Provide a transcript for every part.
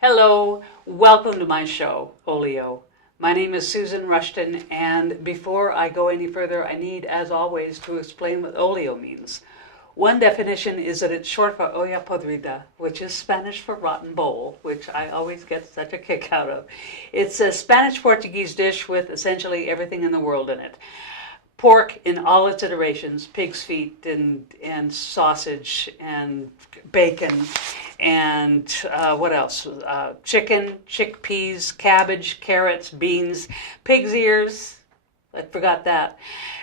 Hello, welcome to my show, Olio. My name is Susan Rushton, and before I go any further, I need, as always, to explain what Olio means. One definition is that it's short for olla podrida, which is Spanish for rotten bowl, which I always get such a kick out of. It's a Spanish-Portuguese dish with essentially everything in the world in it. Pork in all its iterations, pig's feet and sausage and bacon and what else? Chicken, chickpeas, cabbage, carrots, beans, pig's ears, I forgot that,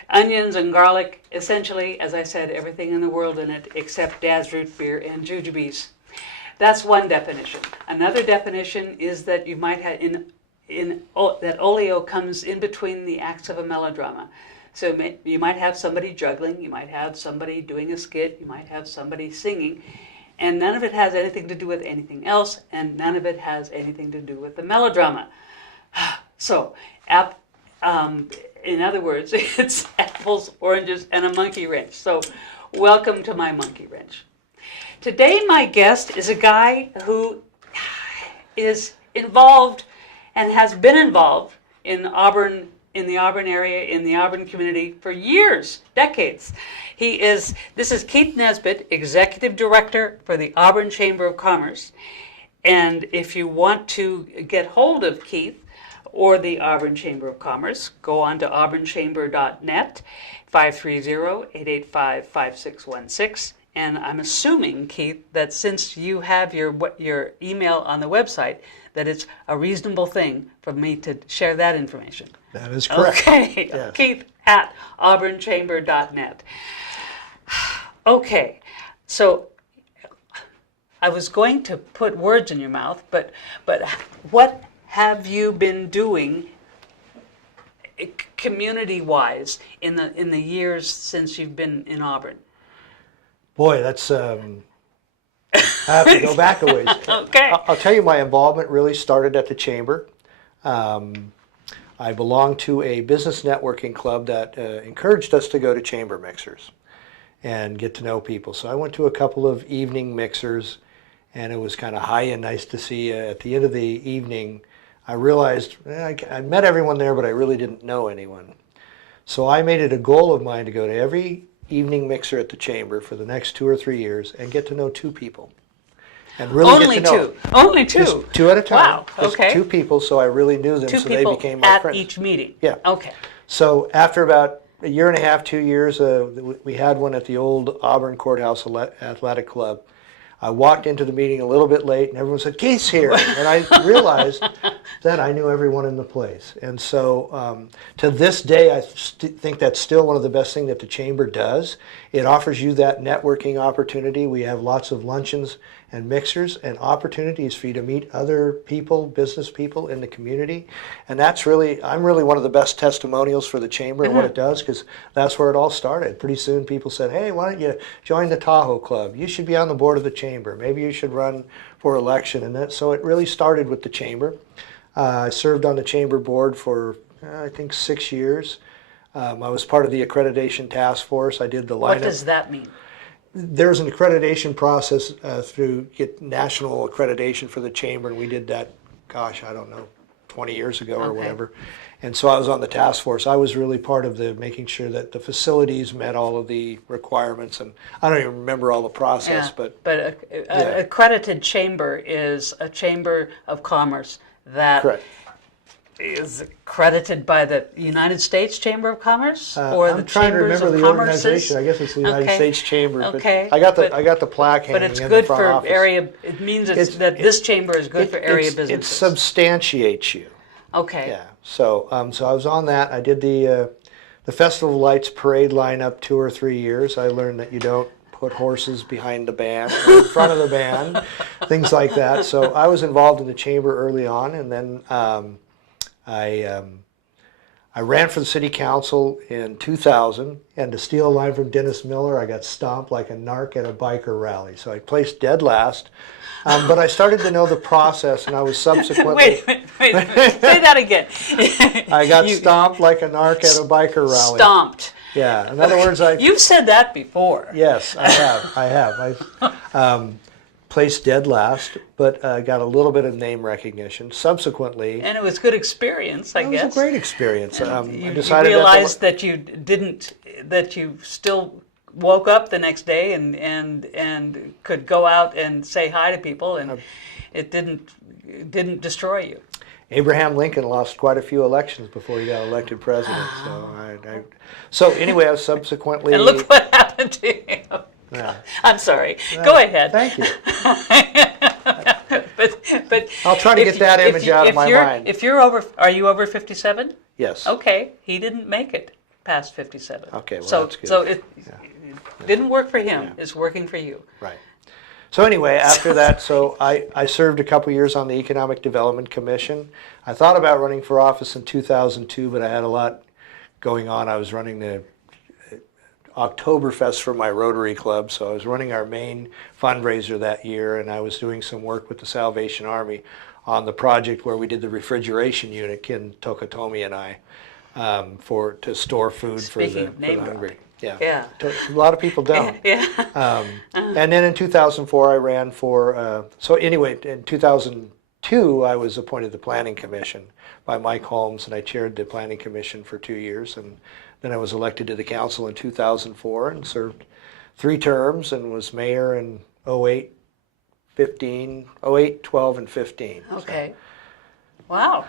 onions and garlic, essentially, as I said, everything in the world in it except Dad's root beer and jujubes. That's one definition. Another definition is that you might have that olio comes in between the acts of a melodrama. So you might have somebody juggling, you might have somebody doing a skit, you might have somebody singing, and none of it has anything to do with anything else, and none of it has anything to do with the melodrama. So, in other words, it's apples, oranges, and a monkey wrench. So, welcome to my monkey wrench. Today, my guest is a guy who is involved and has been involved in Auburn, in the Auburn area, in the Auburn community for years, decades. This is Keith Nesbitt, Executive Director for the Auburn Chamber of Commerce. And if you want to get hold of Keith or the Auburn Chamber of Commerce, go on to auburnchamber.net, 530-885-5616. And I'm assuming, Keith, that since you have your email on the website, that it's a reasonable thing for me to share that information. That is correct. Okay, yes. Keith at auburnchamber.net. Okay, so I was going to put words in your mouth, but what have you been doing community-wise in the years since you've been in Auburn? Boy, that's I have to go back a ways. Okay. I'll tell you, my involvement really started at the Chamber. I belonged to a business networking club that encouraged us to go to chamber mixers and get to know people. So I went to a couple of evening mixers, and it was kind of high and nice to see. At the end of the evening, I realized I met everyone there, but I really didn't know anyone. So I made it a goal of mine to go to every evening mixer at the Chamber for the next 2 or 3 years and get to know 2 people. And really Only get to know. Only two? Just 2 at a time. Wow, Just okay. 2 people, so I really knew them, 2 so they people became my at friends. each meeting? Yeah. Okay. So after about a year and a half, 2 years, we had one at the old Auburn Courthouse Athletic Club. I walked into the meeting a little bit late, and everyone said, "Keith's here," and I realized that I knew everyone in the place. And so to this day, I think that's still one of the best things that the Chamber does. It offers you that networking opportunity. We have lots of luncheons and mixers and opportunities for you to meet other people, business people in the community. And that's really, I'm really one of the best testimonials for the Chamber and what it does, because that's where it all started. Pretty soon people said, "Hey, why don't you join the Tahoe Club? You should be on the board of the Chamber. Maybe you should run for election." And so it really started with the Chamber. I served on the Chamber board for, I think, 6 years. I was part of the accreditation task force. I did the lineup. What does that mean? There's an accreditation process through get national accreditation for the Chamber, and we did that, gosh, I don't know, 20 years ago or whatever. And so I was on the task force. I was really part of the making sure that the facilities met all of the requirements, and I don't even remember all the process, but an accredited chamber is a chamber of commerce that correct. is accredited by the United States Chamber of Commerce, or I'm the trying to Chambers remember of the Commerce's? organization. I guess it's the United Okay. States Chamber. Okay. But I got the plaque hanging But it's in good the front for office. area. It means that this chamber is good for area It businesses. substantiates you. Okay. Yeah. So so I was on that. I did the Festival of Lights parade lineup 2 or 3 years. I learned that you don't put horses behind the band or in front of the band, things like that. So I was involved in the Chamber early on, and then I ran for the city council in 2000, and to steal a line from Dennis Miller, I got stomped like a narc at a biker rally. So I placed dead last, but I started to know the process, and I was subsequently... Wait. Say that again. I got stomped like a narc at a biker rally. Stomped. Yeah. In other words, You've said that before. Yes, I have. I have. placed dead last, but got a little bit of name recognition. Subsequently, And it was good experience, I guess. it was a great experience. You I decided realized that you still woke up the next day and could go out and say hi to people, and it didn't destroy you. Abraham Lincoln lost quite a few elections before he got elected president. So anyway, I was subsequently. And look what happened to him. Yeah. I'm sorry. Go ahead. Thank you. but I'll try to get that image out of my mind. If you're over, are you over 57? Yes. Okay, he didn't make it past 57. Okay, well, so that's good. So it didn't work for him. It's working for you. Right. So anyway, after that, so I served a couple years on the Economic Development Commission. I thought about running for office in 2002, but I had a lot going on. I was running the Oktoberfest for my Rotary Club, so I was running our main fundraiser that year, and I was doing some work with the Salvation Army on the project where we did the refrigeration unit, Ken Tokotomi and I, to store food for the hungry. Yeah. A lot of people don't. And then in 2004, I ran for, so anyway, in 2002, I was appointed to the Planning Commission by Mike Holmes, and I chaired the Planning Commission for 2 years, and then I was elected to the council in 2004 and served 3 terms and was mayor in 08, 12, and 15. Okay. So. Wow.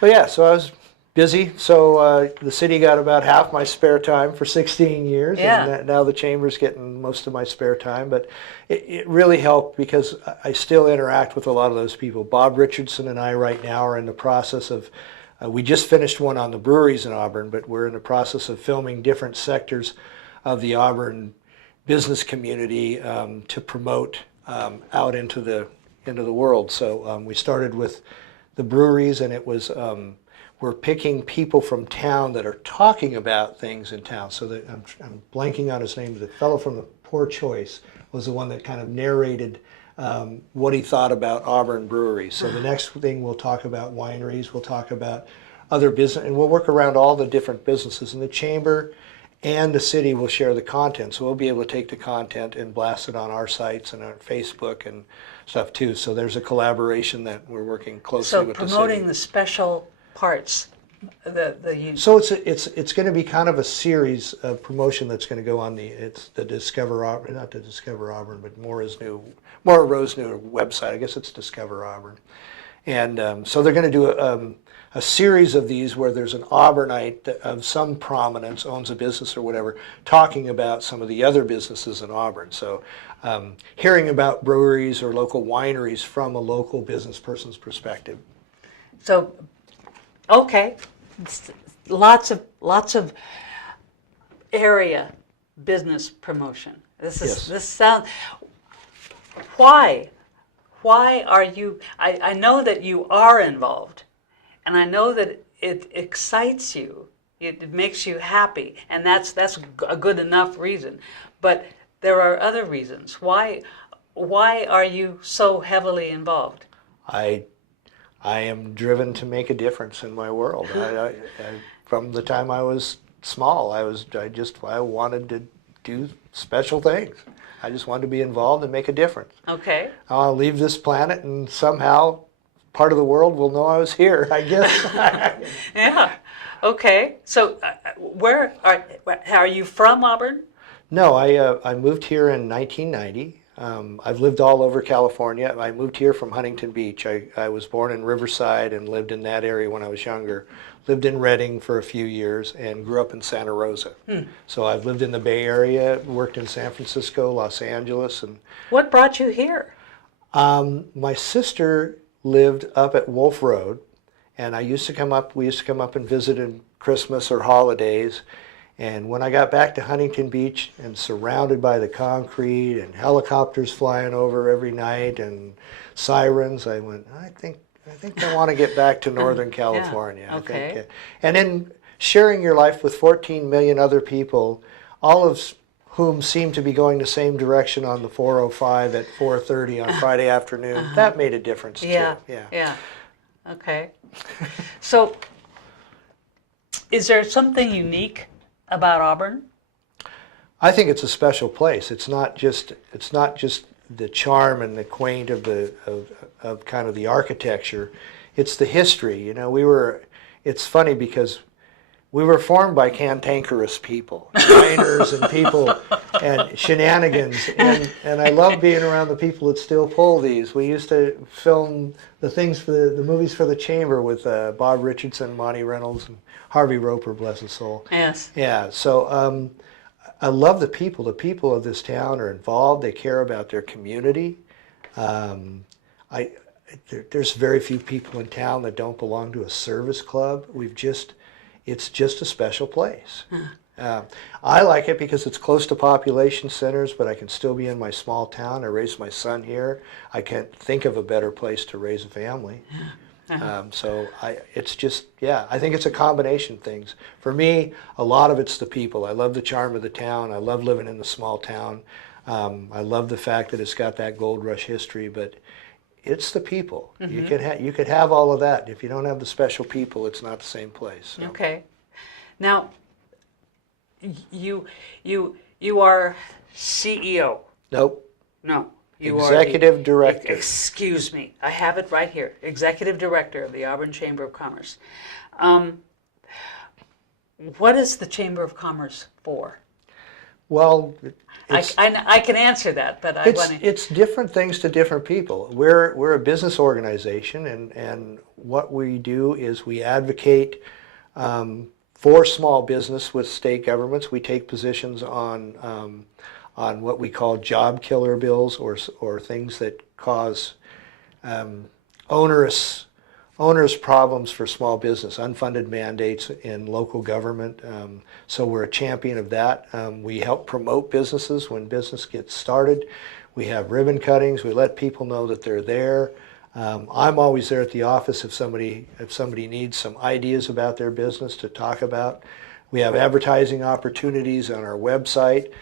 So I was busy. So the city got about half my spare time for 16 years, and now the chamber's getting most of my spare time. But it really helped because I still interact with a lot of those people. Bob Richardson and I right now are in the process of, we just finished one on the breweries in Auburn, but we're in the process of filming different sectors of the Auburn business community to promote out into the world. So we started with the breweries, and it was we're picking people from town that are talking about things in town. So that I'm blanking on his name. The fellow from the Poor Choice was the one that kind of narrated what he thought about Auburn breweries. So the next thing we'll talk about wineries, we'll talk about other business, and we'll work around all the different businesses. And the chamber and the city will share the content. So we'll be able to take the content and blast it on our sites and on Facebook and stuff too. So there's a collaboration that we're working closely with the city. So promoting the special parts. So it's going to be kind of a series of promotion that's going to go on the Discover Auburn, not the Discover Auburn, but Maura's new website. I guess it's Discover Auburn, and so they're going to do a series of these where there's an Auburnite of some prominence owns a business or whatever, talking about some of the other businesses in Auburn. So hearing about breweries or local wineries from a local business person's perspective. So. Okay, lots of area business promotion. This sounds. Why are you? I know that you are involved, and I know that it excites you. It makes you happy, and that's a good enough reason. But there are other reasons. Why are you so heavily involved? I am driven to make a difference in my world. From the time I was small, I wanted to do special things. I just wanted to be involved and make a difference. Okay. I'll leave this planet, and somehow part of the world will know I was here, I guess. Yeah. Okay. So, where are you from, Auburn? No, I moved here in 1990. I've lived all over California. I moved here from Huntington Beach. I was born in Riverside and lived in that area when I was younger. Lived in Redding for a few years and grew up in Santa Rosa. So I've lived in the Bay Area, worked in San Francisco, Los Angeles. And what brought you here? My sister lived up at Wolf Road, and we used to come up and visit in Christmas or holidays. And when I got back to Huntington Beach and surrounded by the concrete and helicopters flying over every night and sirens, I went, I think I want to get back to Northern California. Yeah. Okay. I think. And then sharing your life with 14 million other people, all of whom seem to be going the same direction on the 405 at 4:30 on Friday afternoon, that made a difference too. Yeah. Okay. So, is there something unique about Auburn? I think it's a special place. It's not just the charm and the quaint of of kind of the architecture. It's the history. You know, it's funny because we were formed by cantankerous people, miners and people and shenanigans. And I love being around the people that still pull these. We used to film the things for the movies for the Chamber with Bob Richardson, Monty Reynolds, and Harvey Roper, bless his soul. Yes. Yeah, so I love the people. The people of this town are involved. They care about their community. There's very few people in town that don't belong to a service club. It's just a special place. I like it because it's close to population centers, but I can still be in my small town. I raised my son here. I can't think of a better place to raise a family. It's just, I think it's a combination of things. For me, a lot of it's the people. I love the charm of the town. I love living in the small town. I love the fact that it's got that gold rush history, but it's the people. Mm-hmm. You could have all of that. If you don't have the special people, it's not the same place. So. Okay. Now, you are CEO. Nope. No. You Executive Director. Excuse me. I have it right here. Executive Director of the Auburn Chamber of Commerce. What is the Chamber of Commerce for? Well, I can answer that, but it's different things to different people. We're a business organization, and what we do is we advocate for small business with state governments. We take positions on what we call job killer bills or things that cause onerous problems for small business, unfunded mandates in local government. So we're a champion of that. We help promote businesses when business gets started. We have ribbon cuttings. We let people know that they're there. I'm always there at the office if somebody needs some ideas about their business to talk about. We have advertising opportunities on our website,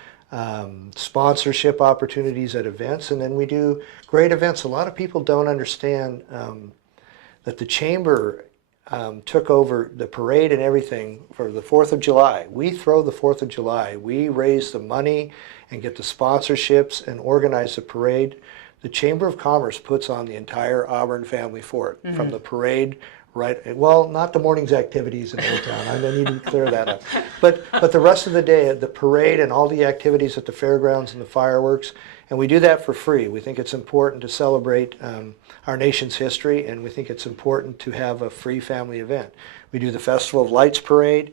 sponsorship opportunities at events, and then we do great events. A lot of people don't understand that the Chamber took over the parade and everything for the 4th of July. We throw the 4th of July. We raise the money and get the sponsorships and organize the parade. The Chamber of Commerce puts on the entire Auburn family fort, mm-hmm. from the parade not the morning's activities in Old Town. I need to clear that up. But the rest of the day, the parade and all the activities at the fairgrounds and the fireworks, and we do that for free. We think it's important to celebrate our nation's history, and we think it's important to have a free family event. We do the Festival of Lights parade.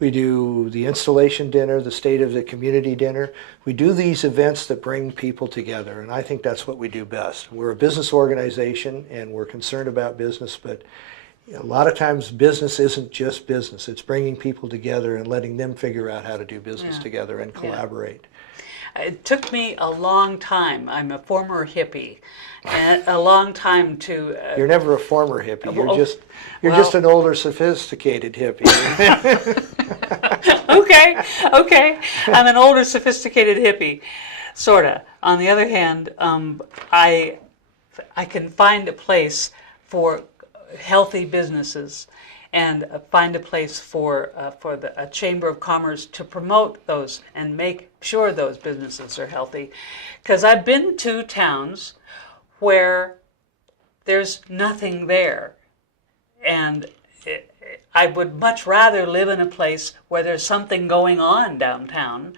We do the installation dinner, the State of the Community dinner. We do these events that bring people together, and I think that's what we do best. We're a business organization, and we're concerned about business, but a lot of times business isn't just business. It's bringing people together and letting them figure out how to do business together and collaborate. It took me a long time. I'm a former hippie, and a long time to. You're never a former hippie. You're just an older, sophisticated hippie. Okay. I'm an older, sophisticated hippie, sorta. On the other hand, I can find a place for healthy businesses, and find a place for a Chamber of Commerce to promote those and make sure those businesses are healthy. Because I've been to towns where there's nothing there, and I would much rather live in a place where there's something going on downtown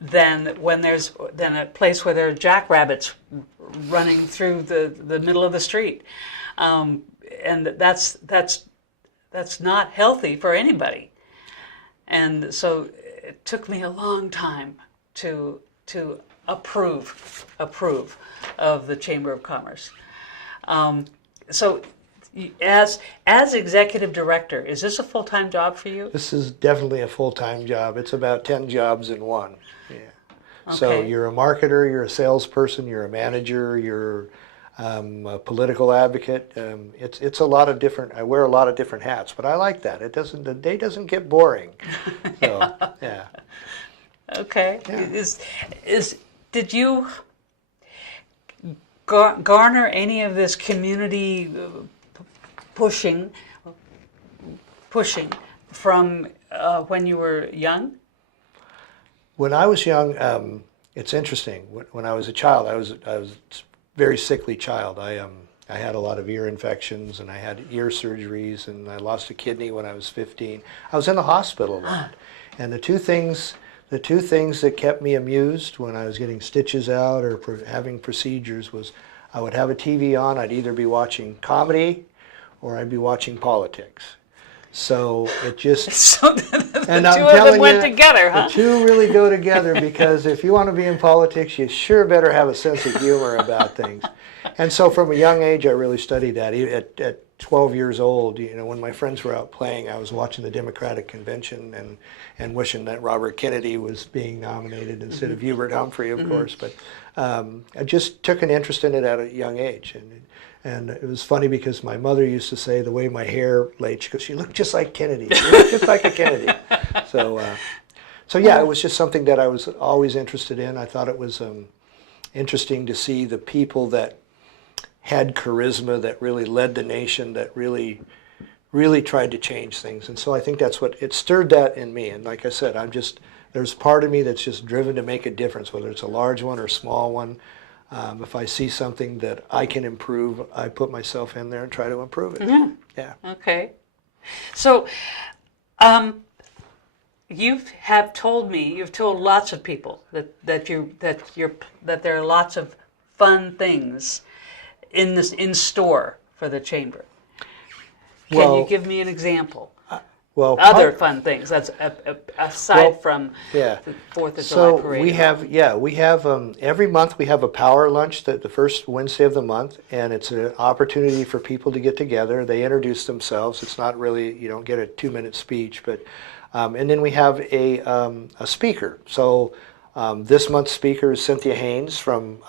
than a place where there are jackrabbits running through the middle of the street. And that's not healthy for anybody. And so it took me a long time to approve of the Chamber of Commerce. So as executive director, is this a full-time job for you? This is definitely a full-time job. It's about 10 jobs in one. Yeah. Okay. So you're a marketer, you're a salesperson, you're a manager, you're a political advocate. It's a lot of different. I wear a lot of different hats, but I like that. The day doesn't get boring. So yeah. Okay. Yeah. Did you garner any of this community pushing from when you were young? When I was young, It's interesting. When I was a child, I was a very sickly child. I had a lot of ear infections, and I had ear surgeries, and I lost a kidney when I was 15. I was in the hospital a lot. And the two things that kept me amused when I was getting stitches out or having procedures was I would have a TV on. I'd either be watching comedy or I'd be watching politics. So it just So the and two I'm of telling them went you, together, huh? the two really go together because if you want to be in politics, you sure better have a sense of humor about things. And so from a young age, I really studied that. At 12 years old, when my friends were out playing, I was watching the Democratic convention and wishing that Robert Kennedy was being nominated instead of Hubert Humphrey, of course. But I just took an interest in it at a young age. And it was funny because my mother used to say the way my hair laid, she goes, "You look just like Kennedy. You look just like a Kennedy." So yeah, it was just something that I was always interested in. I thought it was interesting to see the people that had charisma, that really led the nation, that really tried to change things. And so I think that's what, it stirred that in me. And like I said, there's part of me that's just driven to make a difference, whether it's a large one or a small one. If I see something that I can improve, I put myself in there and try to improve it. Yeah. Yeah. Okay. So, you've told lots of people that there are lots of fun things in store for the chamber. Can you give me an example? Well, other fun things that's aside from the 4th of July parade. We have every month we have a power lunch the first Wednesday of the month, and it's an opportunity for people to get together. They introduce themselves. It's not really, you don't get a 2-minute speech, but and then we have a speaker. So this month's speaker is Cynthia Haynes from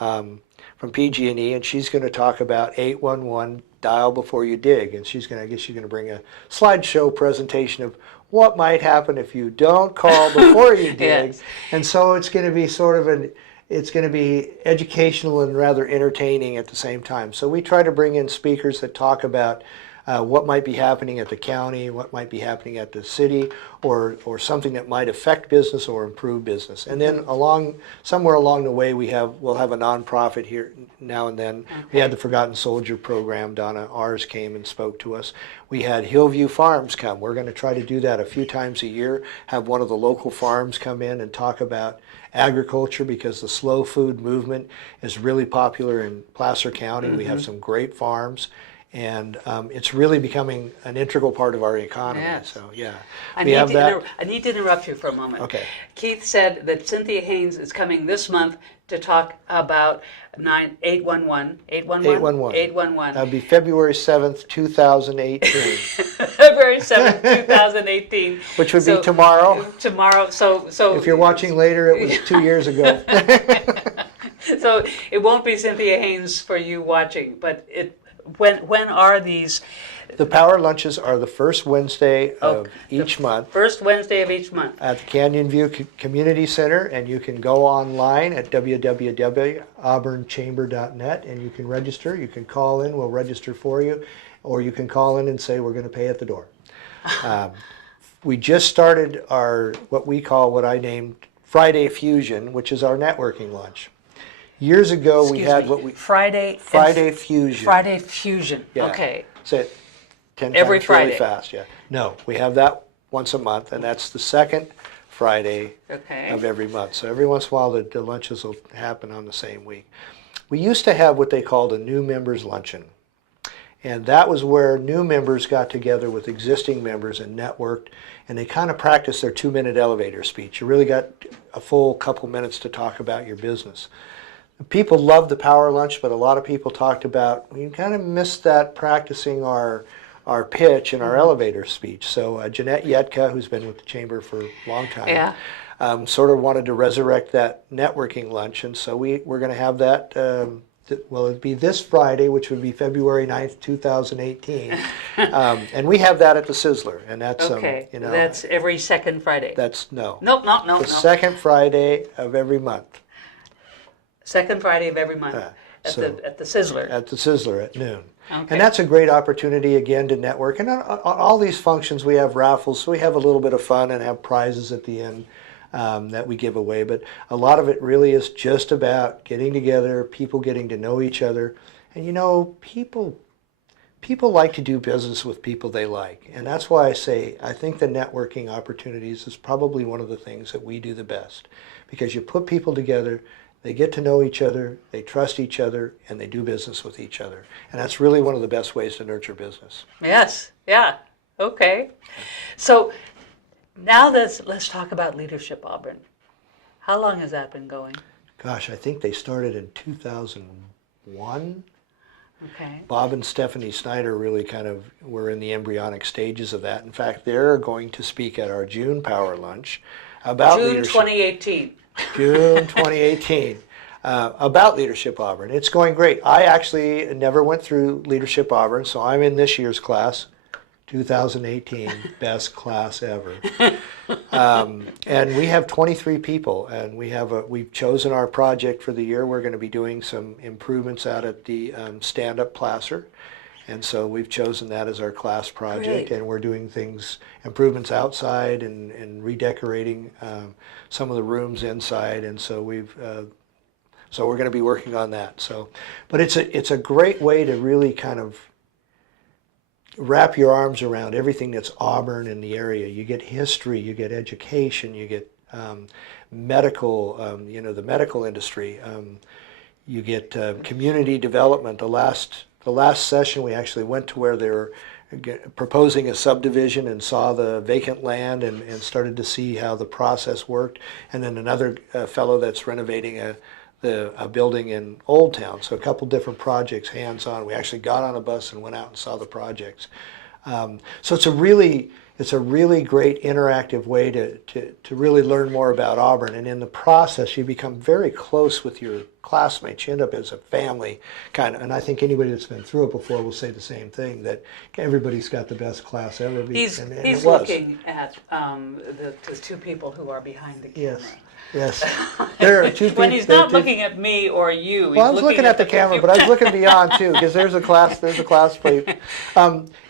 PG&E, and she's going to talk about 811 dial before you dig, and she's going to bring a slideshow presentation of what might happen if you don't call before you dig. Yes. And so it's going to be it's going to be educational and rather entertaining at the same time. So we try to bring in speakers that talk about what might be happening at the county, what might be happening at the city, or something that might affect business or improve business. And then somewhere along the way, we'll have a nonprofit here now and then. Okay. We had the Forgotten Soldier program. Donna Ars came and spoke to us. We had Hillview Farms come. We're going to try to do that a few times a year, have one of the local farms come in and talk about agriculture, because the slow food movement is really popular in Placer County. We have some great farms. And it's really becoming an integral part of our economy. Yes. So yeah, I need to interrupt you for a moment. Okay. Keith said that Cynthia Haynes is coming this month to talk about 811. That'll be February 7th, 2018. February 7th, 2018. Which would be tomorrow. Tomorrow. So if you're watching later, it was 2 years ago. So it won't be Cynthia Haynes for you watching, but when are these? The power lunches are the first Wednesday of each month. First Wednesday of each month. At the Canyon View Community Center, and you can go online at www.auburnchamber.net and you can register. You can call in, we'll register for you, or you can call in and say we're going to pay at the door. We just started what I named Friday Fusion, which is our networking lunch. Years ago, we had Friday Fusion. Friday Fusion. Yeah. Okay. Say it 10 every times Friday. really fast. Yeah. No, we have that once a month, and that's the second Friday of every month. So every once in a while, the lunches will happen on the same week. We used to have what they called a new members luncheon, and that was where new members got together with existing members and networked, and they kind of practiced their 2-minute elevator speech. You really got a full couple minutes to talk about your business. People loved the power lunch, but a lot of people talked about, we kind of missed that practicing our pitch and our elevator speech. So Jeanette Yetka, who's been with the Chamber for a long time, sort of wanted to resurrect that networking lunch. And so we're going to have that, it'd be this Friday, which would be February 9th, 2018. And we have that at the Sizzler. And that's, that's every second Friday. No. The second Friday of every month. Second Friday of every month at the Sizzler. At the Sizzler at noon. Okay. And that's a great opportunity, again, to network. And on all these functions, we have raffles, so we have a little bit of fun and have prizes at the end. that we give away. But a lot of it really is just about getting together, people getting to know each other. And you know, people like to do business with people they like. And that's why I say I think the networking opportunities is probably one of the things that we do the best. Because you put people together, they get to know each other, they trust each other, and they do business with each other. And that's really one of the best ways to nurture business. Yes, yeah, okay. So now let's talk about Leadership Auburn. How long has that been going? Gosh, I think they started in 2001. Okay. Bob and Stephanie Snyder really kind of were in the embryonic stages of that. In fact, they're going to speak at our June Power Lunch about June leadership. 2018. June 2018. About Leadership Auburn. It's going great. I actually never went through Leadership Auburn, so I'm in this year's class, 2018, best class ever. And we have 23 people, and we've chosen our project for the year. We're going to be doing some improvements out at the stand-up placer. And so we've chosen that as our class project. Great. And we're doing improvements outside and redecorating some of the rooms inside. And so so we're going to be working on that. So, but it's a great way to really kind of wrap your arms around everything that's Auburn in the area. You get history, you get education, you get medical, the medical industry. You get community development. The last session we actually went to where they were proposing a subdivision and saw the vacant land and started to see how the process worked. And then another fellow that's renovating a building in Old Town. So a couple different projects, hands-on. We actually got on a bus and went out and saw the projects. So it's a really great interactive way to really learn more about Auburn. And in the process, you become very close with your classmates. You end up as a family kind of. And I think anybody that's been through it before will say the same thing, that everybody's got the best class ever. He's and looking at the two people who are behind the camera. Yes. There are two people. When he's not looking at me or you, well, I was looking at the camera, but I was looking beyond too, because there's a class plate.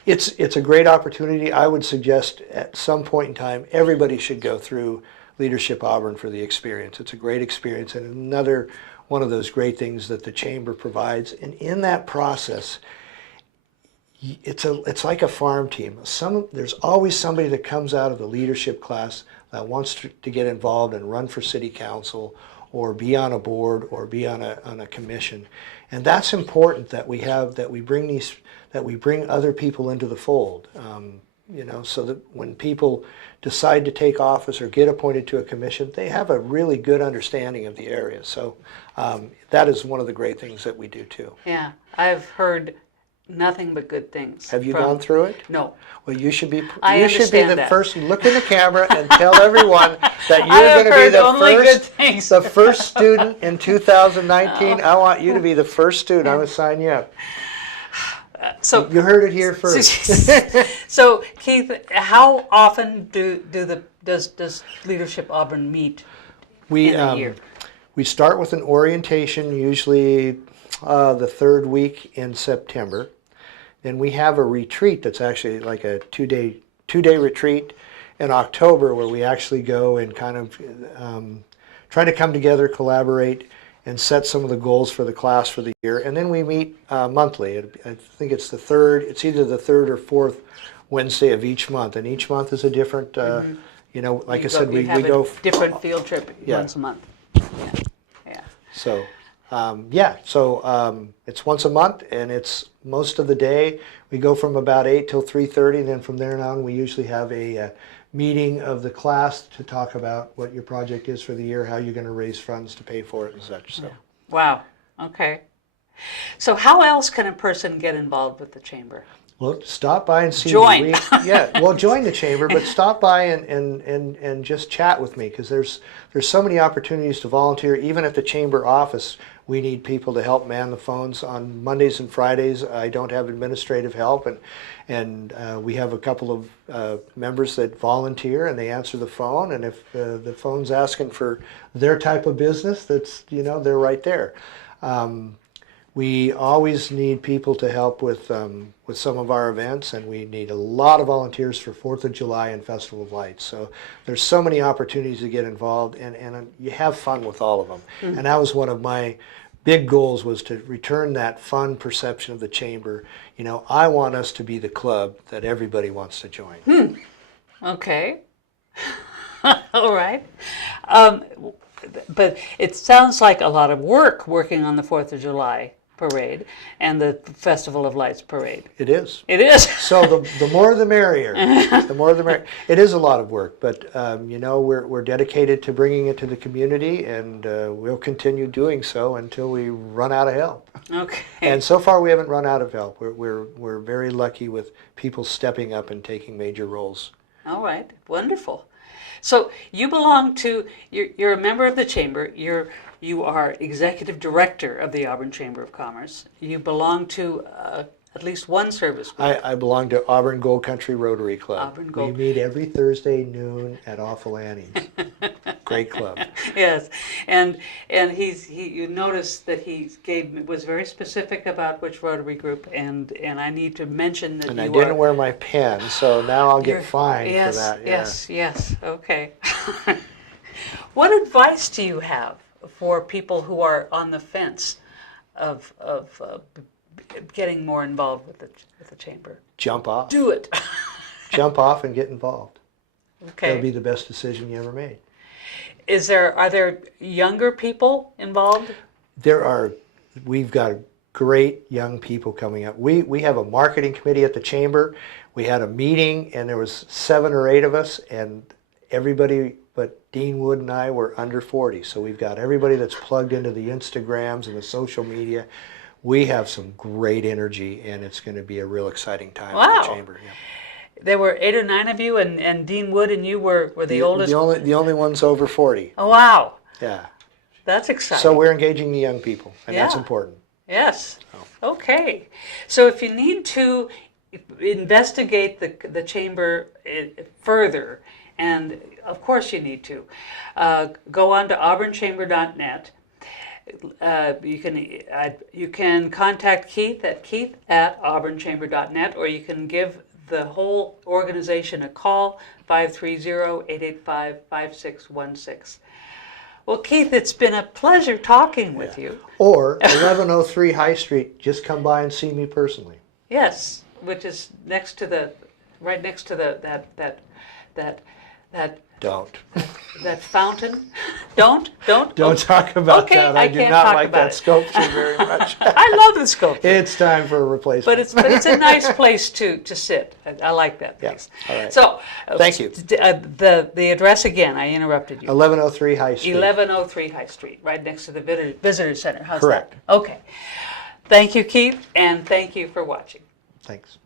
It's a great opportunity. I would suggest at some point in time, everybody should go through Leadership Auburn for the experience. It's a great experience and another one of those great things that the Chamber provides. And in that process, it's like a farm team. There's always somebody that comes out of the leadership class that wants to get involved and run for city council or be on a board or be on a commission. And that's important that we bring other people into the fold. So that when people decide to take office or get appointed to a commission, they have a really good understanding of the area. So that is one of the great things that we do too. Yeah, I've heard nothing but good things. Have you gone through it? No. Well, you should be understand the that. first. Look in the camera and tell everyone that you're going to be the first student in 2019. I want you to be the first student. I'm going to sign you up. So you heard it here first. So Keith, how often does Leadership Auburn meet in a year? We start with an orientation, usually the third week in September. Then we have a retreat that's actually like a two-day retreat in October, where we actually go and kind of try to come together, collaborate, and set some of the goals for the class for the year. And then we meet monthly. I think it's either the third or fourth Wednesday of each month. And each month is a different, like I said, we go different field trip once a month. Yeah. So, it's once a month, and it's most of the day. We go from about 8 till 3:30, and then from there on, we usually have a meeting of the class to talk about what your project is for the year, how you're going to raise funds to pay for it and such. So. Wow. Okay. So how else can a person get involved with the Chamber? Well, stop by and see Join. Join the Chamber, but stop by and just chat with me, because there's so many opportunities to volunteer. Even at the Chamber office, we need people to help man the phones on Mondays and Fridays. I don't have administrative help, and we have a couple of members that volunteer, and they answer the phone. And if the phone's asking for their type of business, they're right there. We always need people to help with some of our events, and we need a lot of volunteers for 4th of July and Festival of Lights. So there's so many opportunities to get involved, and you have fun with all of them. And that was one of my big goals, was to return that fun perception of the chamber. You know, I want us to be the club that everybody wants to join. Okay. All right. But it sounds like a lot of work working on the 4th of July parade and the Festival of Lights parade. It is. It is. So the more the merrier. The more the merrier. It is a lot of work, but you know, we're dedicated to bringing it to the community, and we'll continue doing so until we run out of help. Okay. And so far, we haven't run out of help. We're very lucky with people stepping up and taking major roles. All right. Wonderful. So you belong to, you're a member of the chamber. You are executive director of the Auburn Chamber of Commerce. You belong to at least one service group. I belong to Auburn Gold Country Rotary Club. Auburn Gold. We meet every Thursday noon at Awful Annie's. Great club. Yes, and you noticed that he was very specific about which Rotary group, and I need to mention that and I didn't wear my pen, so now I'll get fined for that. Yes, okay. What advice do you have for people who are on the fence of getting more involved with the chamber? Jump off. Do it. Jump off and get involved. Okay. That'll be the best decision you ever made. Are there younger people involved? We've got great young people coming up. We have a marketing committee at the chamber. We had a meeting, and there was 7 or 8 of us, and everybody but Dean Wood and I were under 40. So we've got everybody that's plugged into the Instagrams and the social media. We have some great energy, and it's going to be a real exciting time at the chamber. Yeah. There were 8 or 9 of you, and Dean Wood and you were the oldest? The only ones over 40. Oh, wow. Yeah. That's exciting. So we're engaging the young people, and that's important. Yes. Oh. Okay. So if you need to investigate the chamber further, and of course you need to, go on to auburnchamber.net. You can contact Keith at auburnchamber.net, or you can give the whole organization a call, 530-885-5616. Well, Keith, it's been a pleasure talking with you. Or 1103 High Street, just come by and see me personally. Yes, which is right next to that Don't. That fountain. Don't talk about that. I do not like that sculpture very much. I love the sculpture. It's time for a replacement. But it's a nice place to sit. I like that place. Yeah. All right. So thank you. The address again. I interrupted you. 1103 High Street. 1103 High Street, right next to the visitor center. How's Correct. that? Okay. Thank you, Keith, and thank you for watching. Thanks.